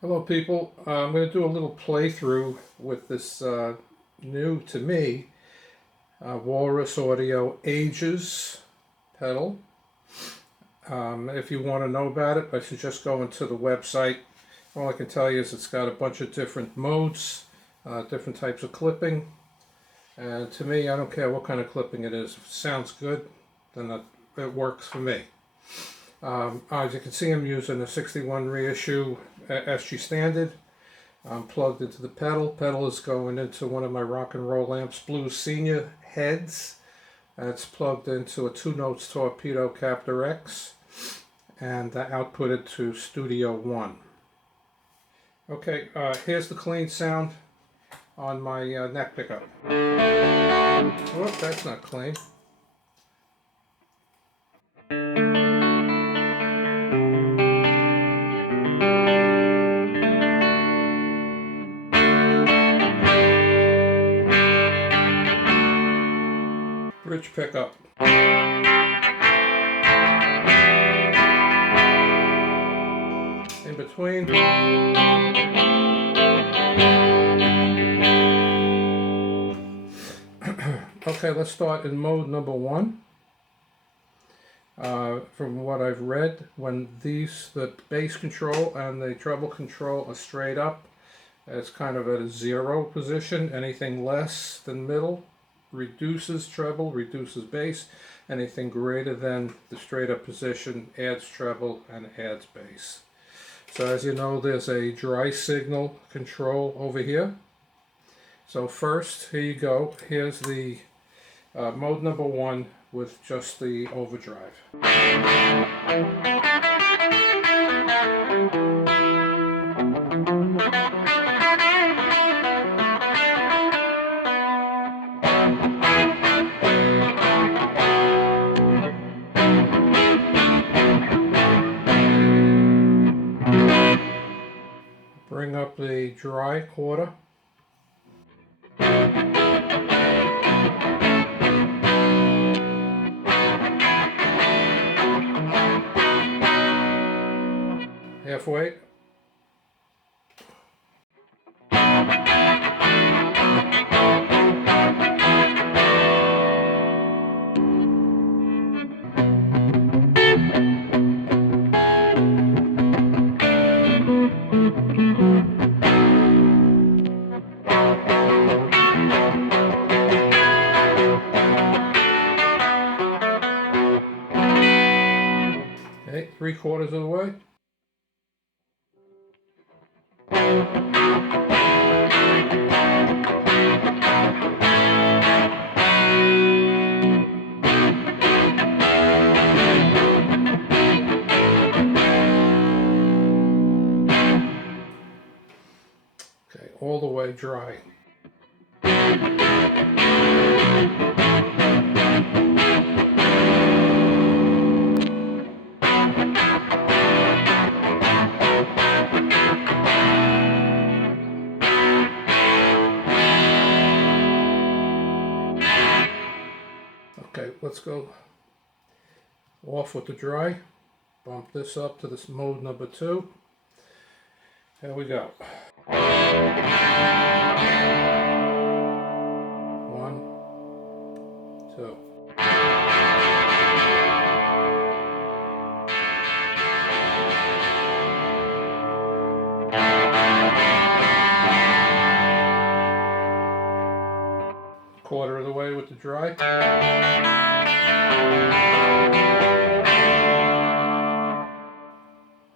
Hello people, I'm going to do a little playthrough with this new to me Walrus Audio Ages pedal. If you want to know about it, I suggest going to the website. All I can tell you is it's got a bunch of different modes, different types of clipping, and to me I don't care what kind of clipping it is. If it sounds good, then it works for me. As you can see, I'm using a 61 reissue SG Standard. I'm plugged into the pedal. Pedal is going into one of my Rocknroll amps, Blue Senior heads. It's plugged into a 2 notes Torpedo Captor X and outputted to Studio One. Okay, here's the clean sound on my neck pickup. Whoop, that's not clean. Bridge pickup. In between. Okay, let's start in mode number 1. From what I've read, when the bass control and the treble control are straight up, it's kind of at a 0 position. Anything less than middle reduces treble, reduces bass. Anything greater than the straight up position adds treble and adds bass. So as you know, there's a dry signal control over here. So first, here you go. Here's the mode number 1 with just the overdrive. Bring up the dry quarter. Halfway. Okay, 3/4 of the way. Okay, all the way dry. Okay, let's go off with the dry. Bump this up to this mode number 2. Here we go. 1, 2. Quarter of the way with the dry.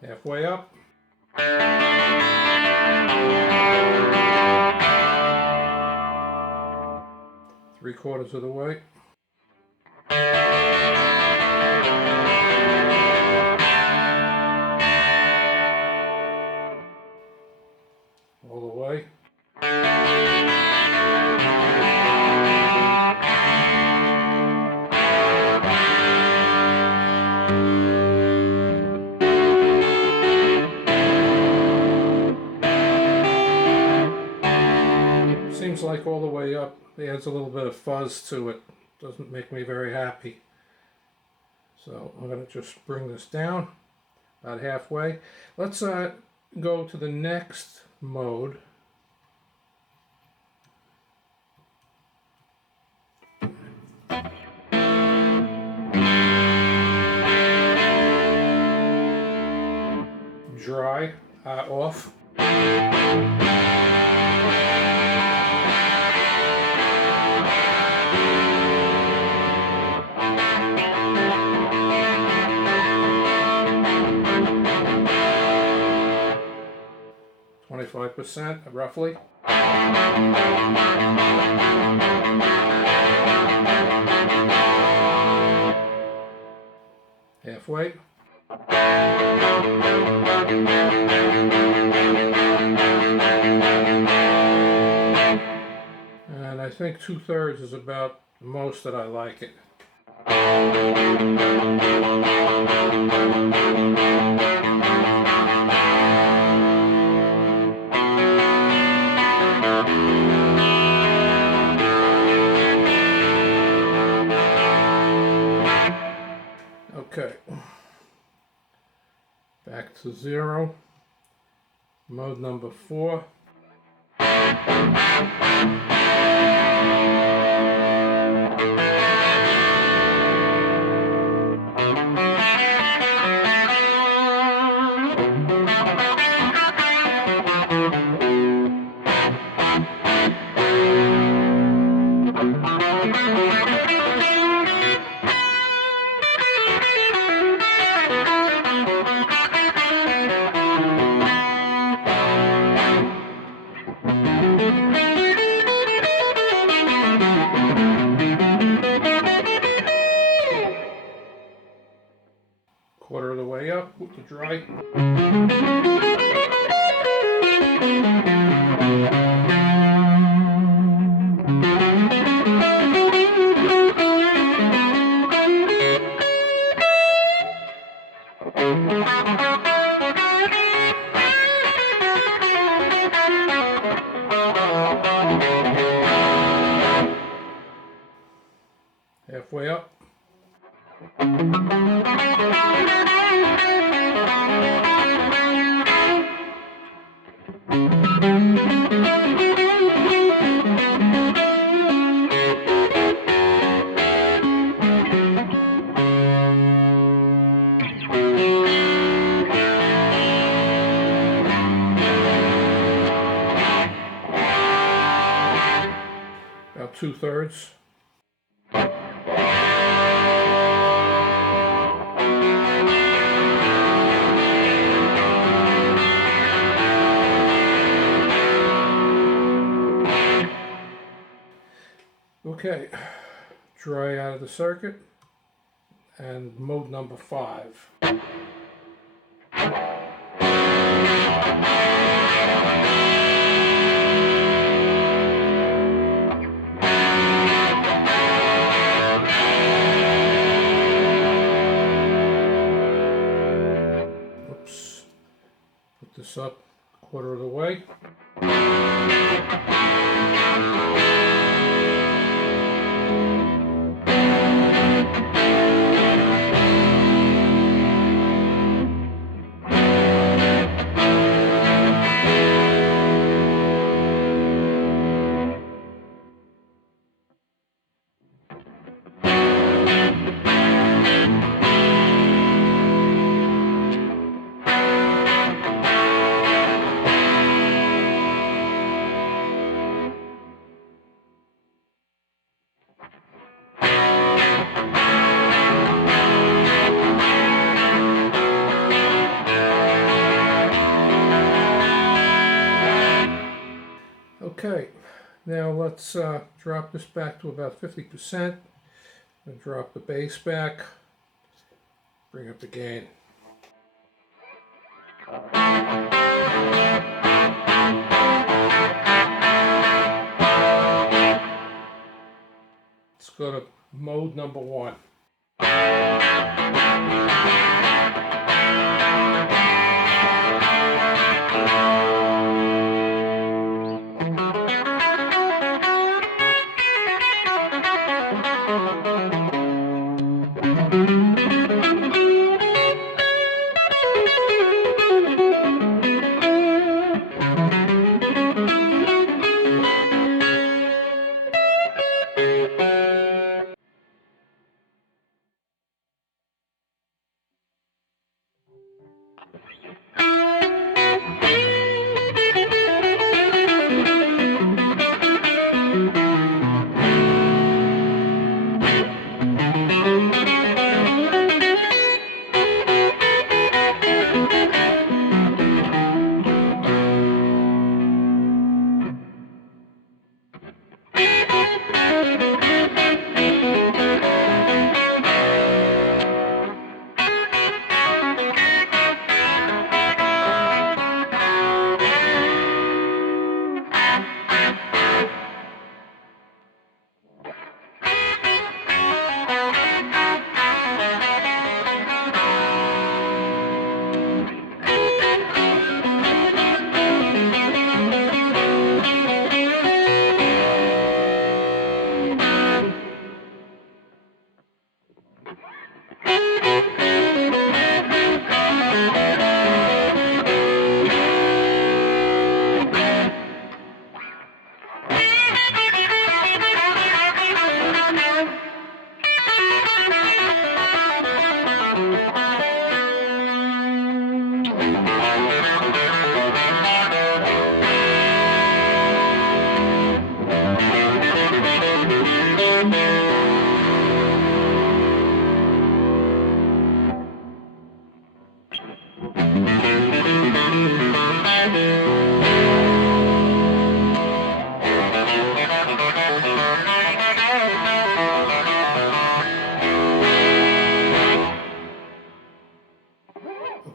Halfway up. Three-quarters of the way. All the way. Seems like all the way up, it adds a little bit of fuzz to it. Doesn't make me very happy. So I'm going to just bring this down about halfway. Let's go to the next mode. Dry, off. %, roughly. Halfway. And I think 2/3 is about the most that I like it. Okay, back to 0, mode number 4. Quarter of the way up with the dry. Halfway up. About 2/3. Okay, dry out of the circuit, and mode number 5. Oops, put this up a quarter of the way. Okay, now let's drop this back to about 50%, and drop the bass back, bring up the gain. Let's go to mode number 1.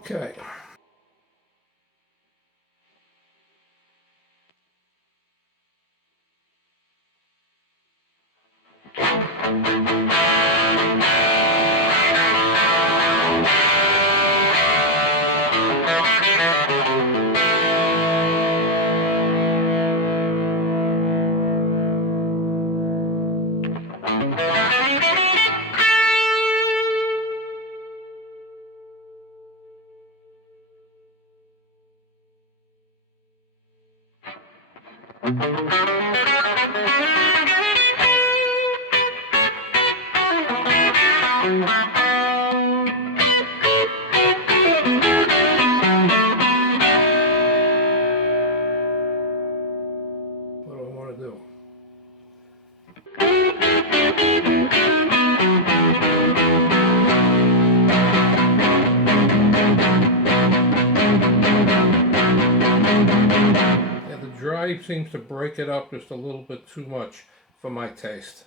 Okay. What do I want to do? Yeah, the dry seems to break it up just a little bit too much for my taste.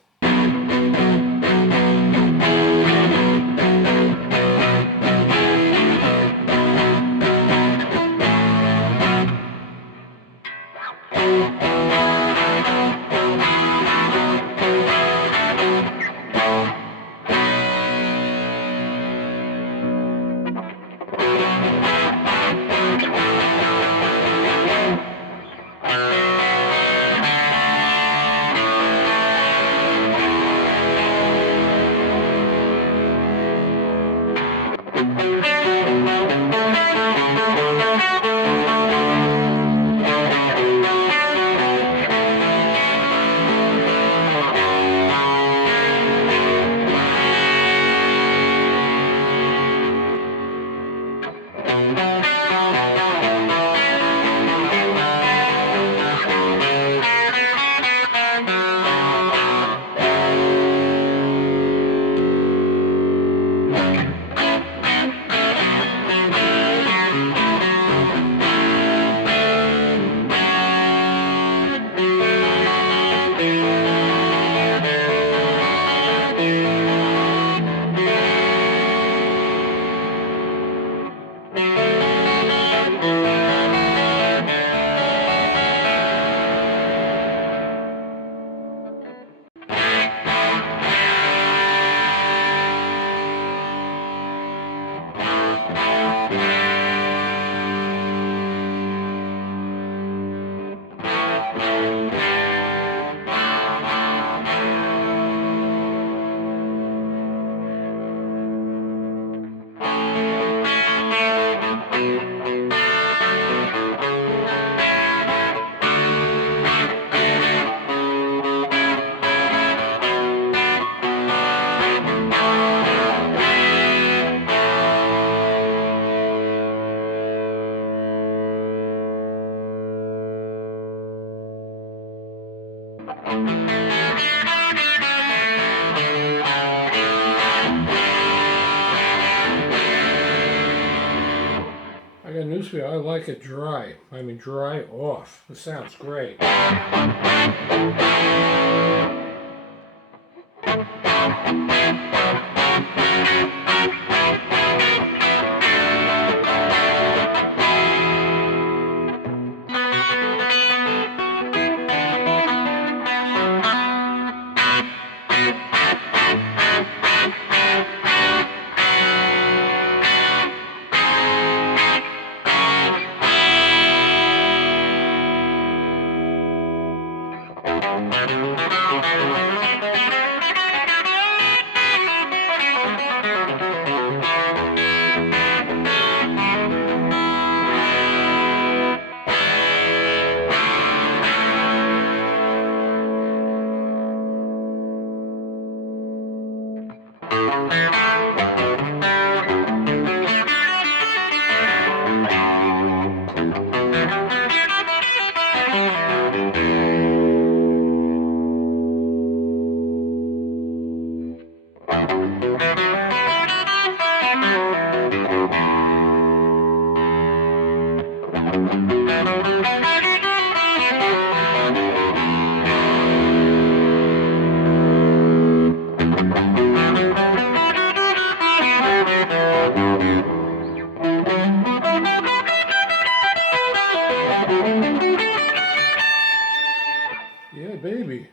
I got news for you. I like it dry. I mean, dry off. This sounds great. Yeah, baby.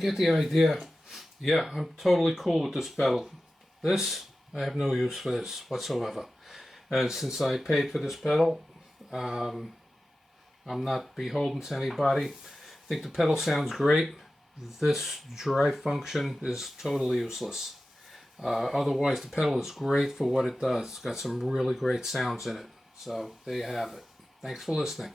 get the idea, yeah, I'm totally cool with this pedal. This, I have no use for this whatsoever. And since I paid for this pedal, I'm not beholden to anybody. I think the pedal sounds great. This drive function is totally useless. Otherwise, the pedal is great for what it does. It's got some really great sounds in it. So there you have it. Thanks for listening.